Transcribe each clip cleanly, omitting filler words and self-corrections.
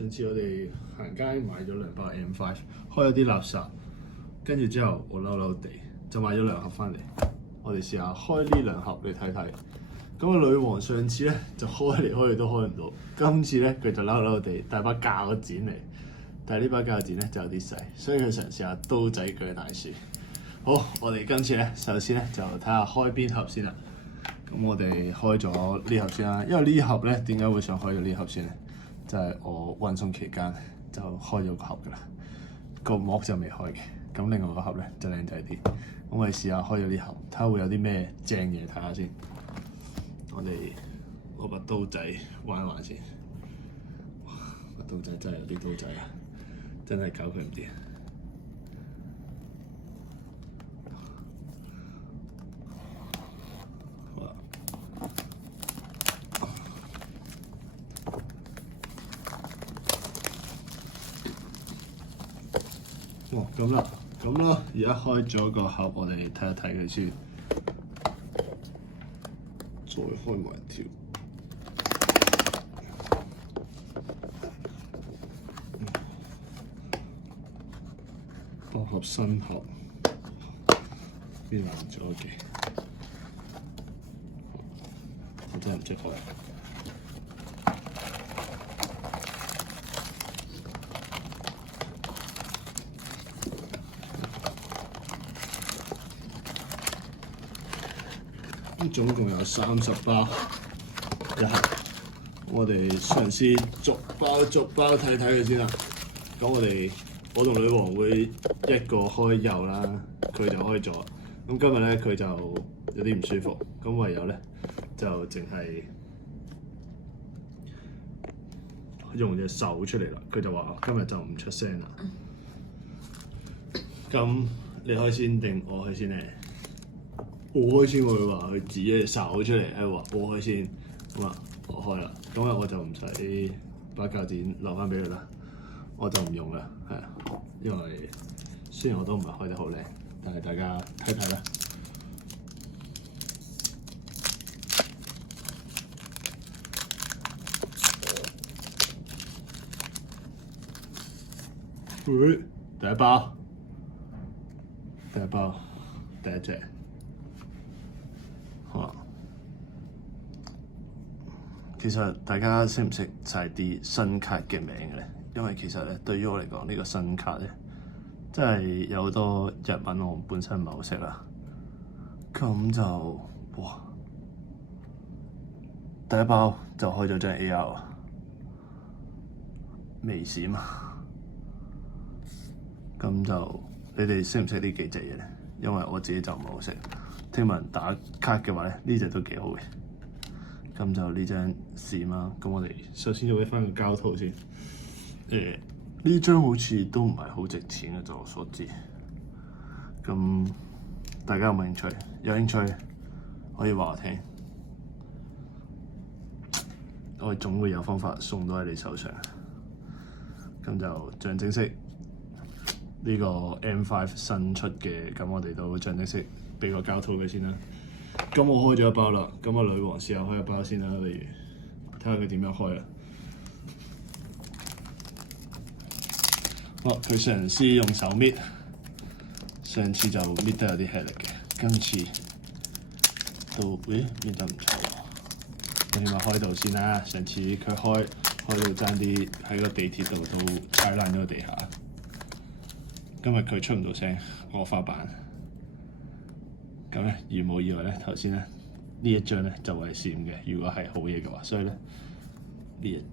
上次我哋行街買咗2包 M5，開咗啲垃圾，跟住之後我嬲嬲地就買咗2盒翻嚟。我哋試下開呢2盒嚟睇睇。咁個女王上次咧就開嚟開去都開唔到，今次咧佢就嬲嬲地帶把鉸剪嚟，但係呢把鉸剪咧就有啲細，所以佢嘗試下刀仔鋸大樹。好，我哋今次咧首先咧就睇下開邊盒先啦。咁我哋開咗呢盒先啦，因為呢盒咧點解會想開咗呢盒先咧？就係我運送期間就開咗個盒㗎啦，個膜就未開嘅。咁另外個盒咧就靚仔啲。咁我哋試下開咗呢盒，睇下會有啲咩正嘢睇下先。我哋攞把刀仔玩玩先。哇！把刀仔真係有啲刀仔啊，真係搞佢唔掂。哦，咁啦，咁咯，而家開咗個盒，我哋睇一睇佢先，再開埋條，包盒新盒，邊爛咗嘅，我真係唔識開。總共有30包一盒，我哋嘗試逐包睇睇佢先啦。咁我同女王會一個開右啦，佢就開左。咁今日咧佢就有啲唔舒服，咁唯有咧就淨係用隻手出嚟啦。佢就話今日就唔出聲啦。咁你開先定我開先咧？我開先喎，佢話佢指隻手出嚟，話我開先，咁啊我開啦。今日我就唔使把鉸剪留翻俾佢啦，我就唔用啦，係啊，因為雖然我都唔係開得好靚，但係大家睇睇啦。第一包，第一隻。其實大家識唔識晒啲新卡嘅名嘅咧？因為其實咧，對於我嚟講，呢個新卡咧，真係有好多日文我本身唔係好識啦。咁就哇，第一包就開咗張 AR 啊，微閃啊。咁就你哋識唔識呢幾隻嘢咧？因為我自己就唔係好識。聽聞打卡嘅話咧，呢隻都幾好嘅。咁就呢張閃啦，咁我哋首先要搦翻個膠套先。呢張好似都唔係好值錢嘅，就我所知。咁大家有冇興趣？有興趣可以話我聽，我哋總會有方法送到喺你手上。咁就象徵式呢個 M5 新出嘅，咁我哋都象徵式俾個膠套佢先啦。咁我開咗一包啦，咁個女王試下開一包先啦，不如睇下佢點樣開啊！好，佢嘗試用手搣，上次就搣得有啲吃力嘅，今次都搣得唔錯喎。我起碼開到先啦，上次佢開到爭啲喺個地鐵度都踩爛咗個地下。今日佢出唔到聲，我花板。咁咧，如無意外咧，頭先咧呢一張咧就會係閃嘅。如果係好嘢嘅話，所以咧呢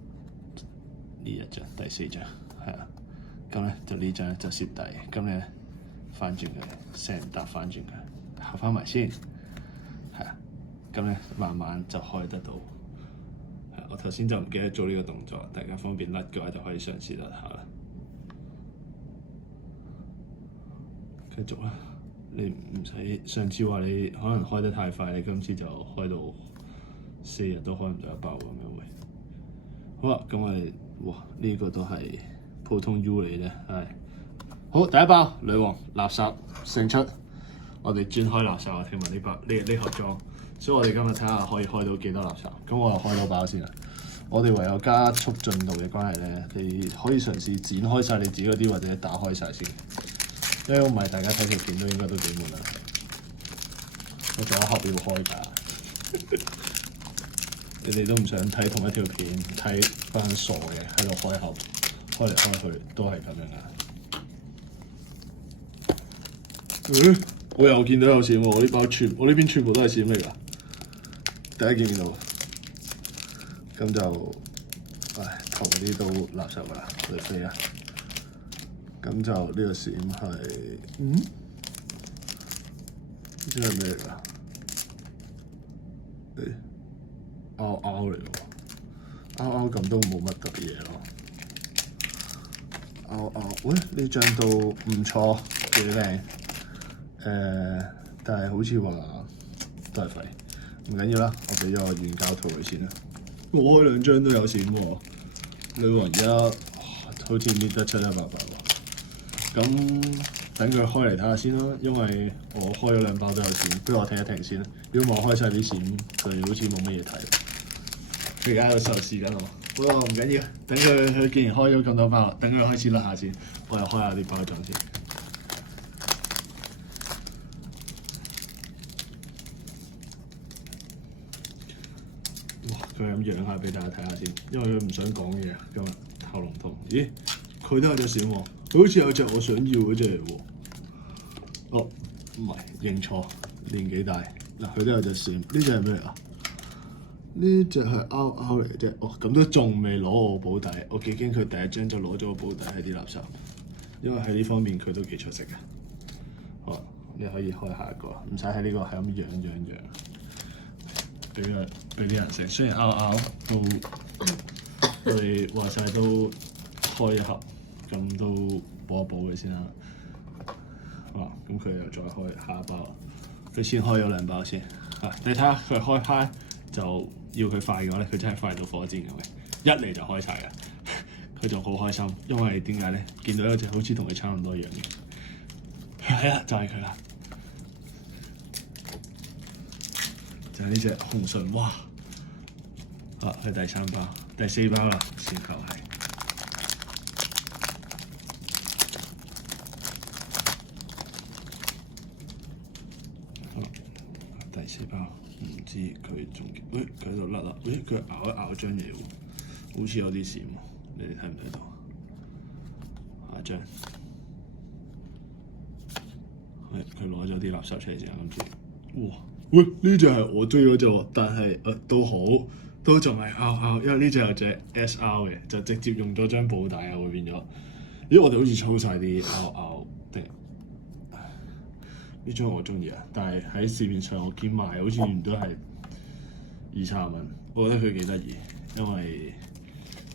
一張第4張係啦。咁咧就呢張咧就蝕底。咁你咧翻轉佢，成沓翻轉佢，合翻埋先係啊。咁咧慢慢就開得到。係我頭先就唔記得做呢個動作，大家方便甩嘅話就可以嘗試甩下啦。繼續啦。你唔使上次話你可能開得太快，你今次就開到4日都開唔到一包咁樣會。好啦，咁我哋呢個都係普通 U 嚟啫，係。好，第一包女王垃圾勝出，我哋專開垃圾啊！聽聞呢盒裝，所以我哋今日睇下可以開到幾多垃圾。咁我就開多包先啦。我哋唯有加速進度嘅關係咧，你可以嘗試剪開晒你自己嗰啲，或者打開晒先。因為唔係大家睇條片都應該都幾悶啦。我仲有盒要開㗎，你哋都唔想睇同一條片，睇班傻嘅喺度開盒，開嚟開去都係咁樣㗎。我又見到有閃喎！我呢邊全部都係閃嚟㗎。第一見到，咁就頭嗰啲都垃圾㗎啦，嚟飛啊！咁就呢個閃係，呢係咩嚟㗎？凹嚟喎，凹咁都冇乜特別嘢咯。喂，呢張都唔錯，幾靚。但係好似話都係廢，唔緊要啦，我俾咗個原膠圖佢先啦。我開兩張都有閃喎，女王而家好似搣得七七八八喎。咁等佢開嚟睇下先啦，因為我開咗兩包都有閃，不如我停一停先啦。如果我開晒啲閃，佢好似冇乜嘢睇。佢而家喺度受試緊我，不過唔緊要，等佢既然開咗咁多包，等佢開始甩下先，我又開下啲包裝先。佢咁養下俾大家睇下先，因為佢唔想講嘢，今日喉嚨痛。咦？佢都有隻閃喎，佢好似有隻我想要嗰隻嚟喎。哦，唔係，認錯，年紀大。嗱，佢都有隻閃，呢隻係咩啊？呢隻係凹嚟嘅啫。哦，咁都仲未攞我保底，我幾驚佢第一張就攞咗個保底係啲垃圾，因為喺呢方面佢都幾出色嘅。好，你可以開下一個，唔使喺呢個係咁養。俾啲人食，雖然拗都我哋話晒都開一盒，咁都補一補佢先啦。咁佢又再開下一包，佢先開咗兩包先。你睇下佢開派就要佢快嘅話咧，佢真係快到火箭咁嘅，一嚟就開晒嘅。佢仲好開心，因為點解咧？見到有隻好似同佢差唔多樣嘅，係啊，就係佢啦。就係呢隻紅唇蛙，係第三包、第四包啦，先夠係。第四包，唔知佢仲，佢喺度甩啦，佢咬一咬張嘢喎，好似有啲閃喎，你哋睇唔睇到？下一張，佢攞咗啲垃圾出嚟先，跟住，哇！喂，呢隻係我追嗰隻喎，但係都好，都仲係拗，因為呢隻有隻 SR 嘅，就直接用咗張布底啊，會變咗。咦，我哋好似抽晒啲拗定呢張我中意啊，但係喺市面上我見賣好似唔都係20-30蚊，我覺得佢幾得意，因為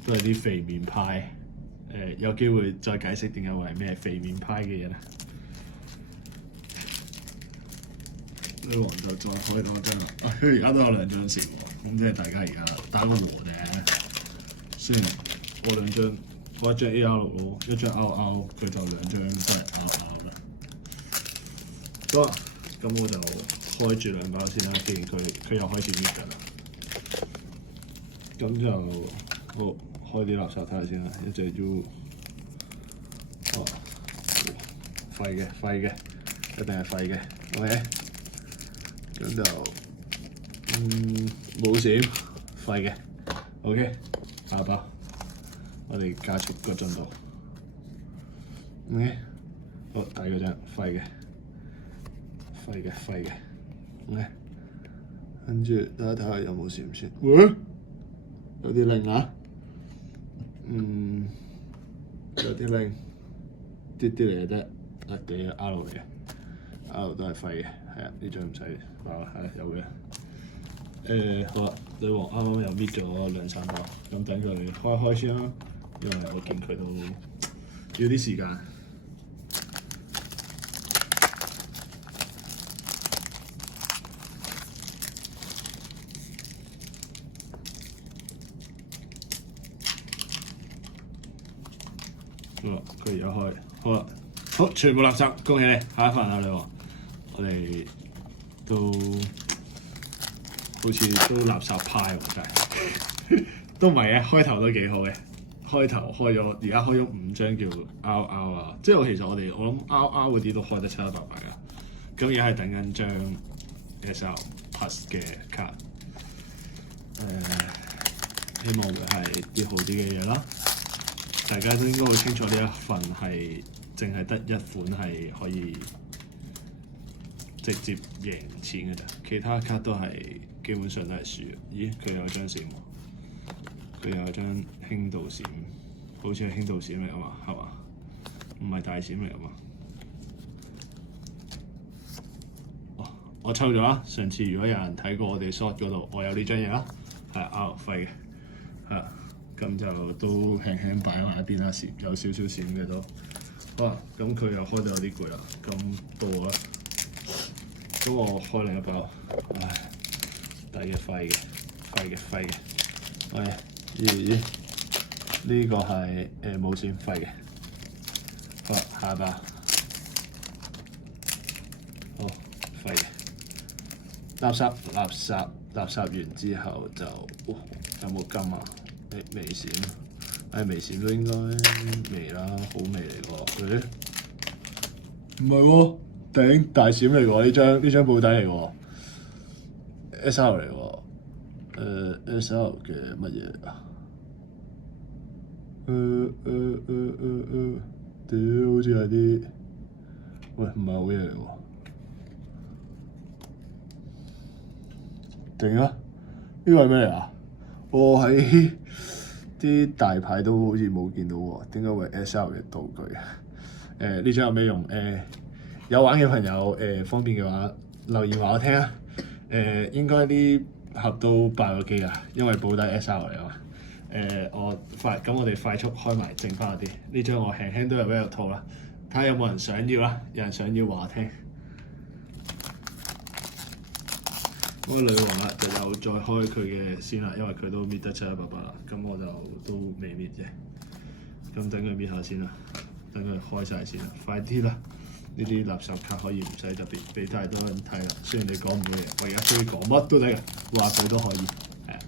都係啲肥面派。有機會再解釋點解會係咩肥面派嘅嘢咧？女王就再開多張啦，佢而家都有兩張閃喎，咁即係大家而家打個和嘅。雖然我兩張，我一張 AR 咯，一張 RR，佢就兩張都係 RR 啦。好啊，咁我就開住兩包先啦，既然佢又開始搣㗎啦。咁就好開啲垃圾睇下先啦，一隻 U， 廢嘅，一定係廢嘅 ，OK。咁就冇閃，廢嘅 ，OK。下包，我哋加速個進度 ，OK。好，第二個張廢嘅 ，OK。跟住大家睇下有冇閃先，喂，有啲靈啊，有啲靈，啲嚟嘅啫，幾 R 嚟嘅 ，R 都係廢嘅。係啊，呢張唔使包啦，係有嘅。好啦，女王啱啱又搣咗2-3包，咁等佢開先啦，因為我見佢都要啲時間。好啦，佢而家開，好啦，好，全部垃圾，恭喜你，下一份啊，女王。我哋都好似都垃圾派喎，真係都唔係嘅，開頭都幾好嘅。開頭開咗，而家開咗5張叫 RR 啊，即係其實我諗 RR 嗰啲都開得七七八八㗎。咁而家係等緊張 SL Plus 嘅卡，希望會係啲好啲嘅嘢啦。大家都應該好清楚呢一份係淨係得一款係可以直接贏錢嘅咋，其他卡都係基本上都係輸。咦？佢有張閃喎，佢有張輕度閃，好似係輕度閃嚟啊嘛，係嘛？唔係大閃嚟啊嘛。哦，我抽咗啦。上次如果有人睇過我哋 short 嗰度，我有呢張嘢啦，係R廢嘅，係咁就都輕輕擺埋一邊啦，有少少閃嘅都。好啦，咁佢又開到有啲攰啦，咁到我啦。咁我開另一包，唉，第嘅廢嘅，唉，咦，呢個係冇閃廢嘅，好啦，下一包，好廢嘅，垃圾完之後就，有冇金啊？微閃，微閃都應該微啦，好微嚟喎，唔係喎。頂大閃嚟喎，呢張布底嚟喎 ，SL 嚟喎，SL 嘅乜嘢啊？屌，好似係啲，喂，唔係好嘢嚟喎，頂啊！呢個係咩嚟啊？我喺啲大牌都好似冇見到喎，點解會 SL 嘅道具啊？呢張有咩用？有玩嘅朋友方便嘅話留言話我聽啊。應該啲盒都爆咗機啊，因為保底 SL 嚟啊嘛。我哋快速開埋剩翻嗰啲。呢張我輕輕都有俾入套啦，睇下有冇人想要啦。有人想要話我聽。嗰個女王啦，就有再開佢嘅先啦，因為佢都搣得七七八八啦。咁我就都未搣啫。咁等佢搣下先啦，等佢開晒先啦，快啲啦！呢啲垃圾卡可以唔使特別俾太多人睇啦。雖然你講唔到嘢，我而家可以講乜都得嘅，話佢都可以，係啊，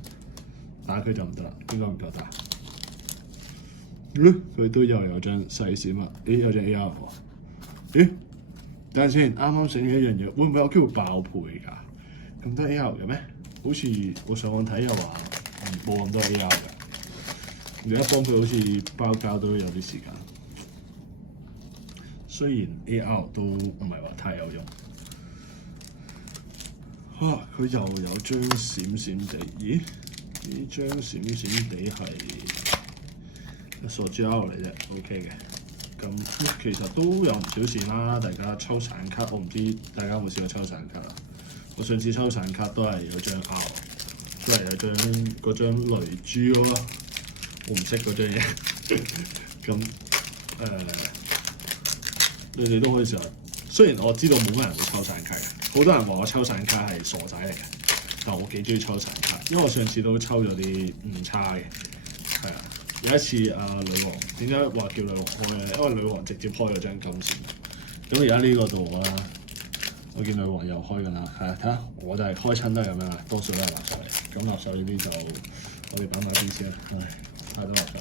打佢就唔得啦，應該唔夠打。佢都有張細閃啊！咦，有隻 AR 喎？咦，等陣先，啱啱醒起一樣嘢，會唔會有機會爆倍㗎？咁多 AR 嘅咩？好似我上網睇又話冇咁多 AR 嘅。而家幫佢好似包膠都有啲時間。雖然 AR 都唔係話太有用，佢又有張閃閃地，咦？呢張閃閃地係傻豬 R 嚟啫 ，OK 嘅。咁其實都有唔少線啦，大家抽散卡，我唔知大家有冇試過抽散卡啦。我上次抽散卡都係有張 R， 都係有嗰張雷珠咯，我唔識嗰張嘢。咁你哋都可以試下。雖然我知道冇乜人會抽散卡嘅，好多人話我抽散卡係傻仔嚟嘅，但我幾中意抽散卡，因為我上次都抽咗啲唔差嘅。係啊，有一次女王點解話叫女王開咧？因為女王直接開咗張金線。咁而家呢個度啦，我見女王又開緊啦。係啊，睇下我就係開親都係咁樣啦，多數都係垃圾嚟。咁垃圾呢啲就我哋擺埋啲先啦。唉，太多垃圾。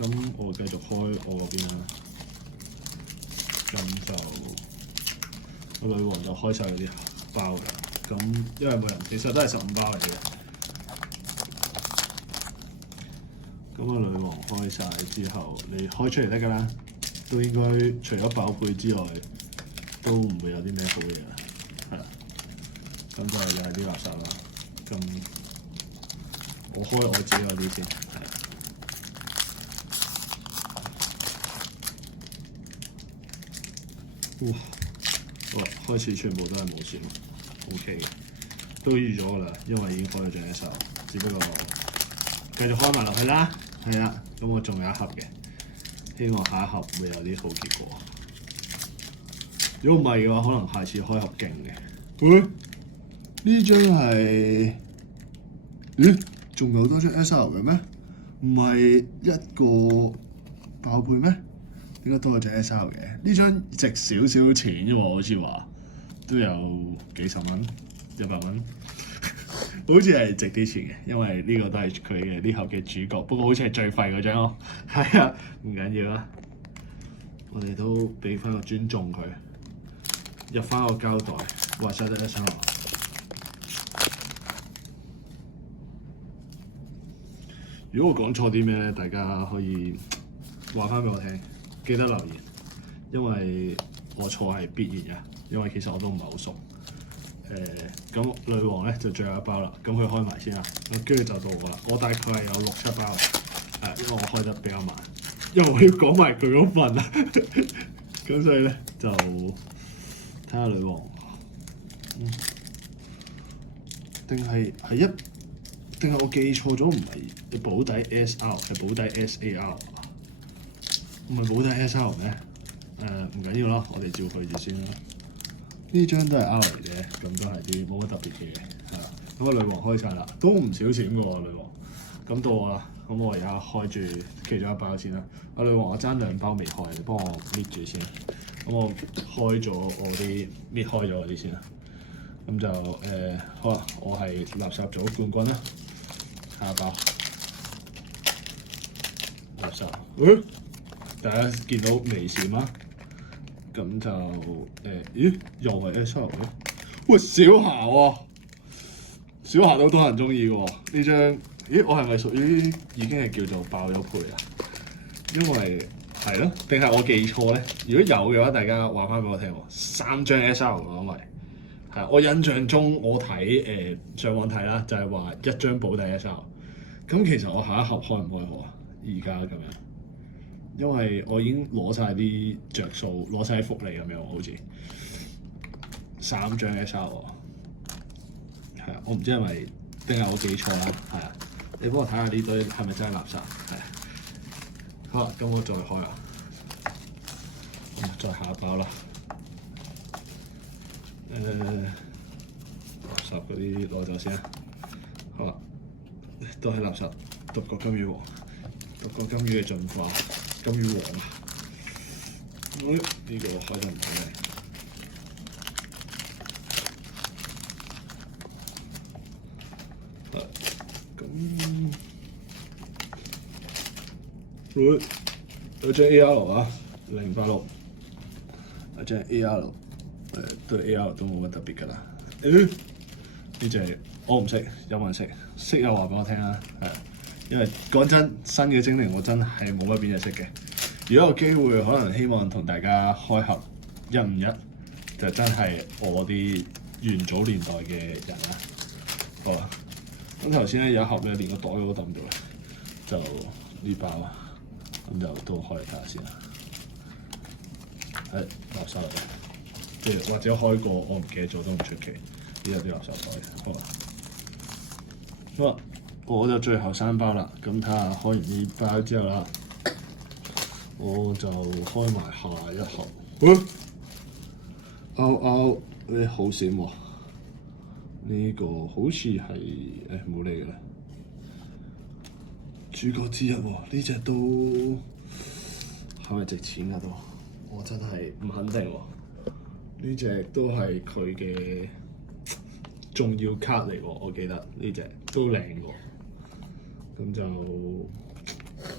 咁我繼續開我嗰邊啦。咁就個女王就開晒嗰啲包㗎，咁因為每人其實都係15包嚟嘅。咁個女王開晒之後，你開出嚟得㗎啦，都應該除咗爆配之外，都唔會有啲咩好嘢啦，係啦。咁就又係啲垃圾啦。咁我開我自己嗰啲先，係。哇！開始全部都係冇線，OK 嘅，都預咗㗎啦，因為已經開咗張 SL，只不過繼續開埋落去啦。係啦，咁我仲有一盒嘅，希望下一盒會有啲好結果。如果唔係嘅話，可能下次開盒勁嘅。喂，呢張係？咦？仲有多張 SL 嘅咩？唔係一個爆配咩？點解多咗隻 SL 嘅？呢張值少少錢啫喎，好似話都有幾十蚊、100蚊。好似係值啲錢嘅，因為呢個都係佢嘅呢盒嘅主角。不過好似係最廢嗰張咯，係啊，唔緊要啦。我哋都俾翻個尊重佢，入翻個膠袋，話晒得一聲。如果我講錯啲咩咧，大家可以話翻俾我聽，記得留言，因為我錯係必然嘅，因為其實我都唔係好熟。咁女王咧就最後一包啦，咁佢開埋先啦，跟住就到我啦。我大概係有6、7包，因為我開得比較慢，因為我要講埋佢嗰份啊。咁所以咧就睇下女王，定係我記錯咗？唔係保底 SR， 係保底 SAR， 唔係保底 SR 咩？唔緊要啦，我哋照佢住先啦。呢張都係 R 嚟嘅，咁都係啲冇乜特別嘅嘢，係啦。咁女王開晒啦，都唔少錢嘅喎女王。咁到我啦，咁我而家開住其中一包先啦。女王我爭2包未開，你幫我搣住先。咁我開咗我啲搣開咗嗰啲先啦。咁就好啦，我係垃圾組冠軍啦。下一包垃圾，大家見到微閃啦。咁就咦又係 SR 嘅？喂，小霞喎，小霞都多人中意嘅喎。呢張咦我係咪屬於已經係叫做爆咗倍啊？因為係咯，定係我記錯咧？如果有嘅話，大家話翻俾我聽喎。3張 SR 喎，因為係我印象中我睇上網睇啦，就係話1張保底 SR。咁其實我下一盒開唔開好啊？而家咁樣。因為我已經攞晒啲着數，攞晒福利咁樣，好似3張 SR 喎，係啊，我唔知係咪定係我記錯啦，係啊，你幫我睇下呢堆係咪真係垃圾？係啊，好啦，咁我再開啊，再下一包啦，垃圾嗰啲攞走先啦，好啦，都係垃圾，獨角金魚王，獨角金魚嘅進化。金魚王啊！呢個開得唔好嘅。咁有張 AR 啊，086，有張 AR，對 AR 都冇乜特別㗎啦。呢隻我唔識，有冇人識？識又話俾我聽啦，係。因為講真，新嘅精靈我真係冇乜邊隻識嘅。如果有機會，可能希望同大家開盒151，就真係我啲元祖年代嘅人啦。好啦，咁頭先咧有一盒咧連個袋都抌咗嘅，就呢包啊，咁就都開嚟睇下先啦。垃圾嚟嘅，即係或者開過我唔記得咗都唔出奇。呢有啲垃圾袋，好啦，好啦。我就最後3包啦，咁睇下開完呢包之後啦，我就開埋下一盒。好閃喎！呢個好似係冇理嘅啦。主角之一喎，呢隻都係咪值錢㗎都？我真係唔肯定喎。呢隻都係佢嘅重要卡嚟喎，我記得呢隻都靚喎。咁就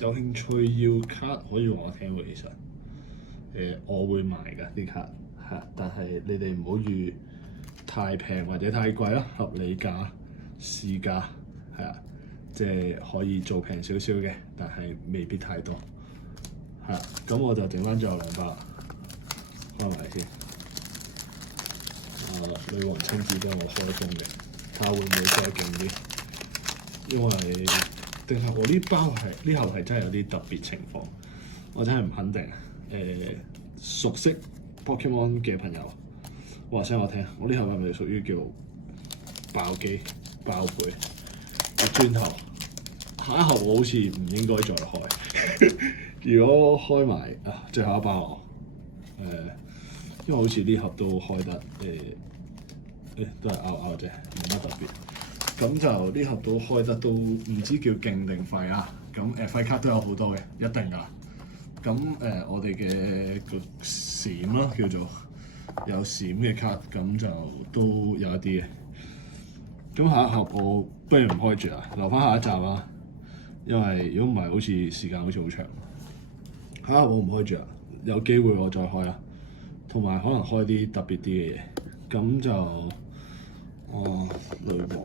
有興趣要卡可以話我聽喎，其實我會買㗎啲卡，係，但係你哋唔好預太平或者太貴啦，合理價市價係啊，即係可以做平少少嘅，但係未必太多係啊。咁我就剩翻最後2包，開埋先。女王親自幫我開封嘅，睇下會唔會再勁啲，因為定係我呢包係呢盒係真係有啲特別情況，我真係唔肯定。熟悉 Pokemon 嘅朋友話聲我聽，我呢盒係咪屬於叫爆機爆倍？轉頭下一盒我好似唔應該再開。如果開埋最後一包因為好似呢盒都開得都係拗啫，冇乜特別。咁就呢盒都開得都唔知叫勁定廢啊！咁廢卡都有好多嘅，一定㗎。咁我哋嘅個閃啦，叫做有閃嘅卡，咁就都有一啲嘅。咁下一盒我不如唔開住啦，留翻下一集啦。因為如果唔係，好似時間好似好長。下一盒我唔開住啦，有機會我再開啦。同埋可能開啲特別啲嘅嘢。咁就女王，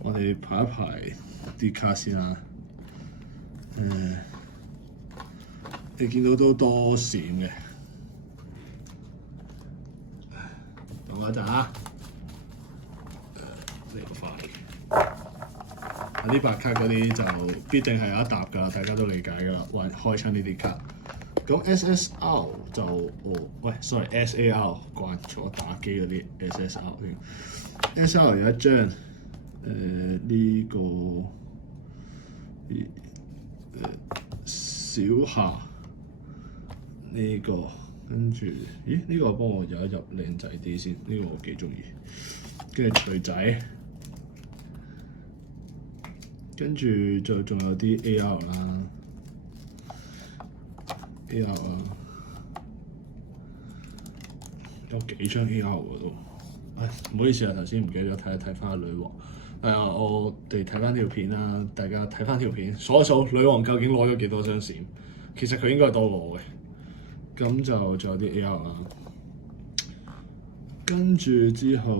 我哋排一排啲卡先啦。你見到都多閃嘅。等我一陣啊！呢個快，呢白卡嗰啲就必定係有一沓㗎，大家都理解㗎啦。開親呢啲卡，咁 SSR 就SAR 慣咗打機嗰啲 SSR 添。SR 有一張呢個小夏呢個。跟住，呢個幫我入一入靚仔啲先，呢個我幾中意。跟住錘仔，跟住仲有啲 AR 啦，AR 啦，有幾張 AR 喎都。唔好意思啊，頭先唔記得睇翻女王。我哋睇翻條片啦，大家睇翻條片，數一數女王究竟攞咗幾多張閃。其實佢應該多過我嘅。咁就仲有啲 AR 啦，跟住之後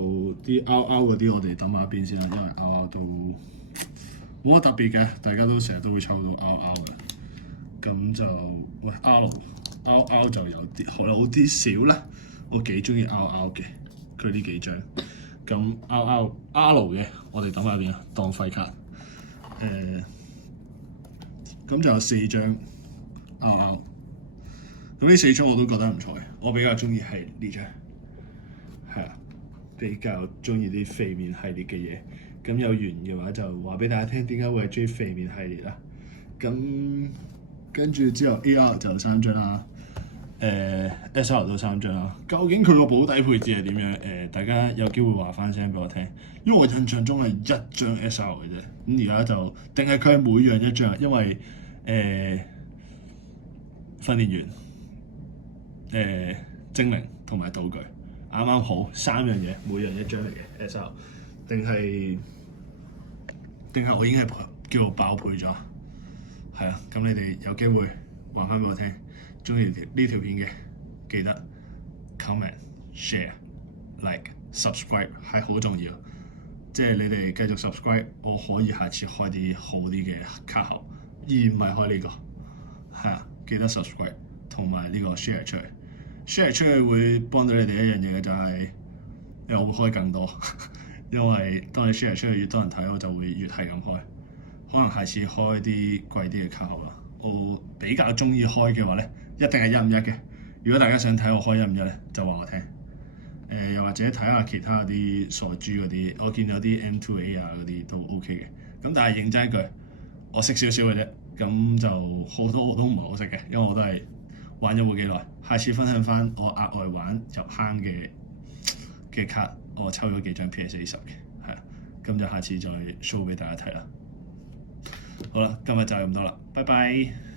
啲 RR 嗰啲我哋抌埋一邊先啦，因為 RR 都冇乜特別嘅，大家都成日都會抽到 RR 嘅。咁就RR 就有啲少啦，我幾中意 RR 嘅，佢呢幾張。咁 RR 嘅我哋抌埋一邊啦，當廢卡。咁就有4張 RR。咁呢4張我都覺得唔錯嘅，我比較中意係呢張，係啊，比較中意啲肥面系列嘅嘢。咁有緣嘅話就話俾大家聽點解會係中意肥面系列啦。咁跟住之後 AR 就3張啦，SR 都3張啦。究竟佢個保底配置係點樣？大家有機會話翻聲俾我聽，因為我印象中係1張 SR 嘅啫。咁而家就定係佢係每樣1張，因為訓練員。精靈同埋道具啱啱好3樣嘢，每樣1張嚟嘅 SR， 定係我已經係叫做爆配咗，係啊。咁你哋有機會話翻俾我聽，中意呢條片嘅記得 comment、share、like、subscribe 係好重要，即係你哋繼續 subscribe， 我可以下次開啲好啲嘅卡盒，而唔係開呢個，係啊。記得 subscribe 同埋呢個 share 出去。share 出去會幫到你哋一樣嘢嘅，就係我會開更多，因為當你 share 出去越多人睇，我就會越係咁開。可能下次開啲貴啲嘅卡盒啦。我比較中意開嘅話咧，一定係151嘅。如果大家想睇我開151咧，就話我聽。又或者睇下其他啲傻豬嗰啲，我見有啲 M2A 啊嗰啲都 OK 嘅。咁但係認真一句，我識少少嘅啫，咁就好多我都唔係好識嘅，因為我都係玩咗冇幾耐。下次分享翻我額外玩入坑嘅卡，我抽咗幾張 PSA 10嘅，係啊，咁就下次再 show 俾大家睇啦。好啦，今日就係咁多啦，拜拜。